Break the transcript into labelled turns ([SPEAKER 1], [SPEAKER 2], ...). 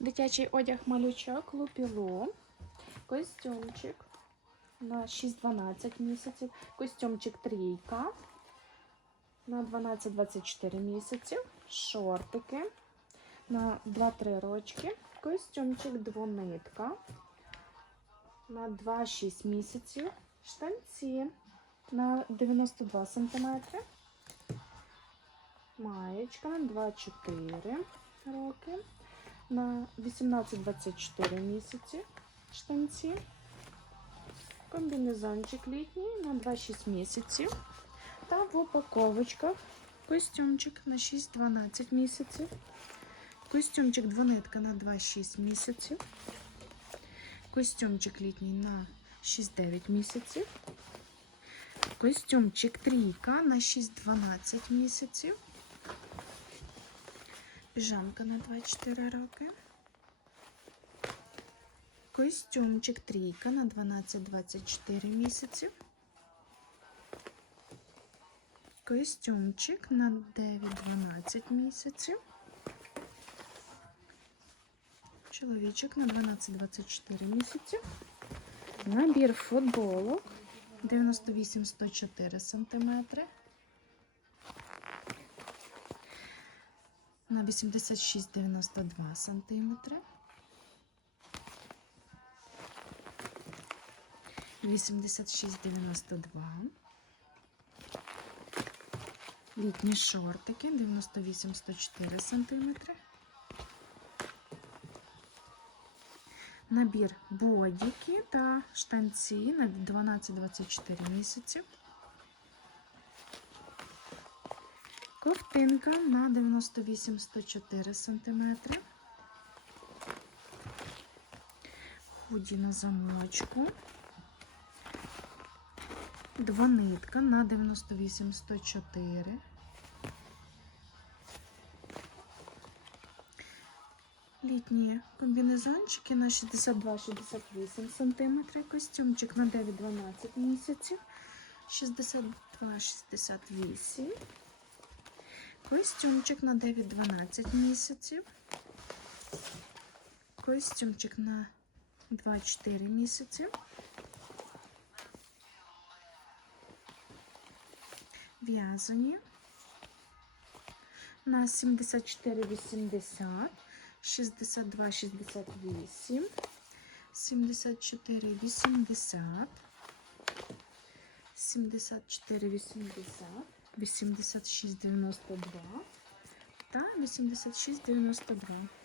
[SPEAKER 1] Дитячий одяг малючок, лупіло, костюмчик на 6-12 місяців, костюмчик трійка на 12-24 місяців, шортики на 2-3 рочки, костюмчик двонитка на 2-6 місяців, штанці на 92 см, маєчка на 2-4 роки, на 18-24 місяці штанці, комбінезончик літній на 2-6 місяців та в упаковочках костюмчик на 6-12 місяців, костюмчик двонитка на 2-6 місяців, костюмчик літній на 6-9 місяців, костюмчик трійка на 6-12 місяців, піжамка на 24 роки, костюмчик трійка на 12-24 місяців, костюмчик на 9-12 місяців, чоловічок на 12-24 місяці, набір футболок. 98-104 см, на 86-92 см, 86-92 Літні шортики 98-104 см. Набір бодіки та штанці на 12-24 місяці. Ковтинка на 98-104 см. Худі на замочку. Два нитка на 98-104. Літні комбінезончики на 62-68 см, костюмчик на 9-12 місяців, 62-68, костюмчик на 9-12 місяців, костюмчик на 2-4 місяці, в'язані. На 74-80, 62, 68, 74, 80, 74, 80, 86, 92 та 86, 92.